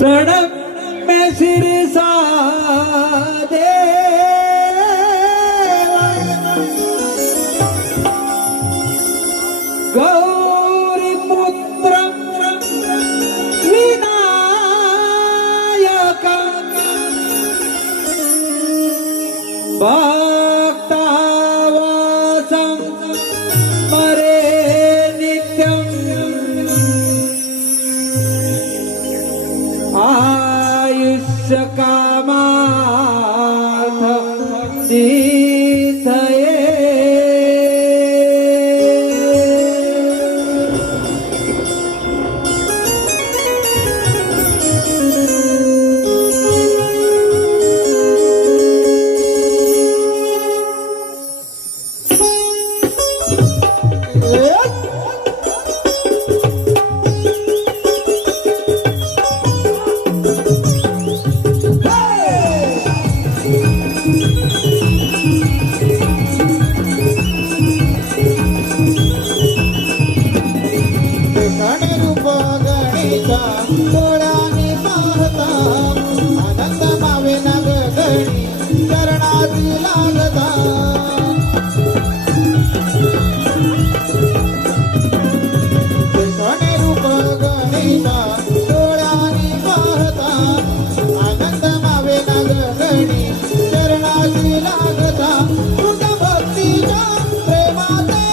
प्रणव में सिर सादे गौरी पुत्र विनायक भक्तावासं मरे नित्यम् आयुष्य कामार्थ सिद्धये डोळ्याने पाहता आनंद मावे नग गणी चरणाची लागता कृष्णे रूप गणेशा डोळ्याने पाहता आनंद मावे नग गणी चरणाची लागता कृत भक्तीच्या प्रेमाचे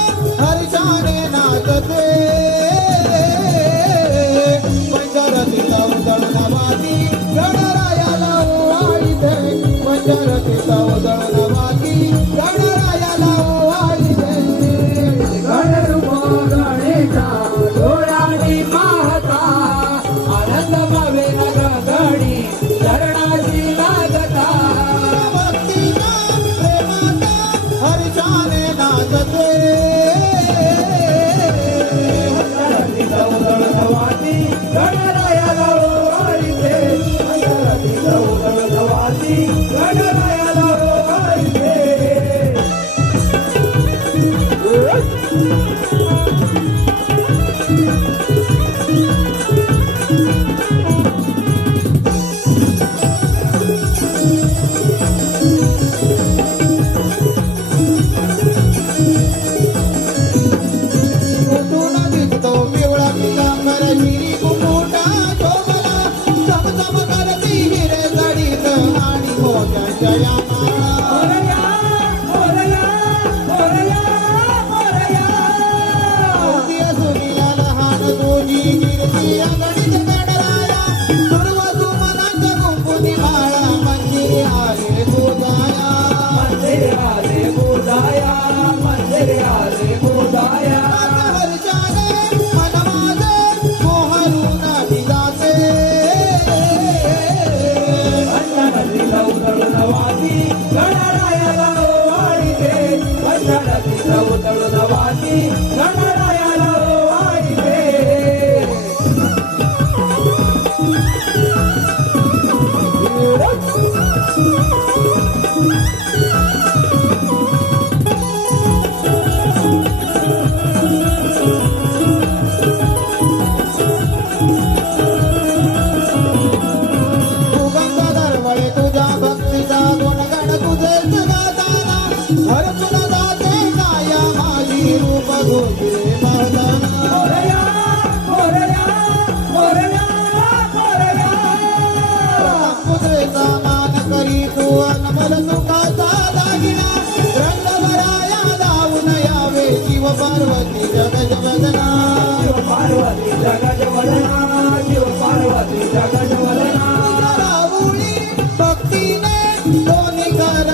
हर्षाने नाचते गणरायाला ओवाळीते पंचरथीचा उदळणवाती गणरायाला ओवाळीते गणरूप गणेशा डोळ्याने पाहता आनंद मावे नग गणी चरणाची लागता भक्तीच्या प्रेमाचा हर्षाने नाचते पंचरथीचा उदळणवाती गणरायाला ओवाळीते पंचरथीचा उदळणवाती गणरायाला ओवाळीते कुठून दिसतो पिवळा पितांबर शिरी कुकुटा शोभला चमचम करती हिरे जडीत आणि मोत्याच्या या माळा मोरया मोरया मोरया मोरया मोतिया सुनिया लहान तुझी कीर्ती अगणित गणराया सर्व सुमनांच्या गुंफुनी माळा मंदिरी आले पूजाया मंदिरे आले पूजाया मंदिरे आले पूजाया हर्षाने मन माझे मोहरून जाते पंचरथीचा उदळणवाती गणरायाला ओवाळीते पंचरथीचा उदळणवाती गणरायाला ओवाळीते सुगंध दरवळे तुझ्या भक्तीचा गुणगण तुझेच गाताना हरपून जाते काया माझी रूप घोषे महदाना मोरया मोरया मोरया मोरया पुत्रेचा मान करी तू अनमोल सुखाचा दागिना रंगभराया जाऊन यावे शिव पार्वती जगजवदना शिव पार्वती जगजवदना शिव पार्वती जगजवदना राहुळी भक्तीने दोन्ही कर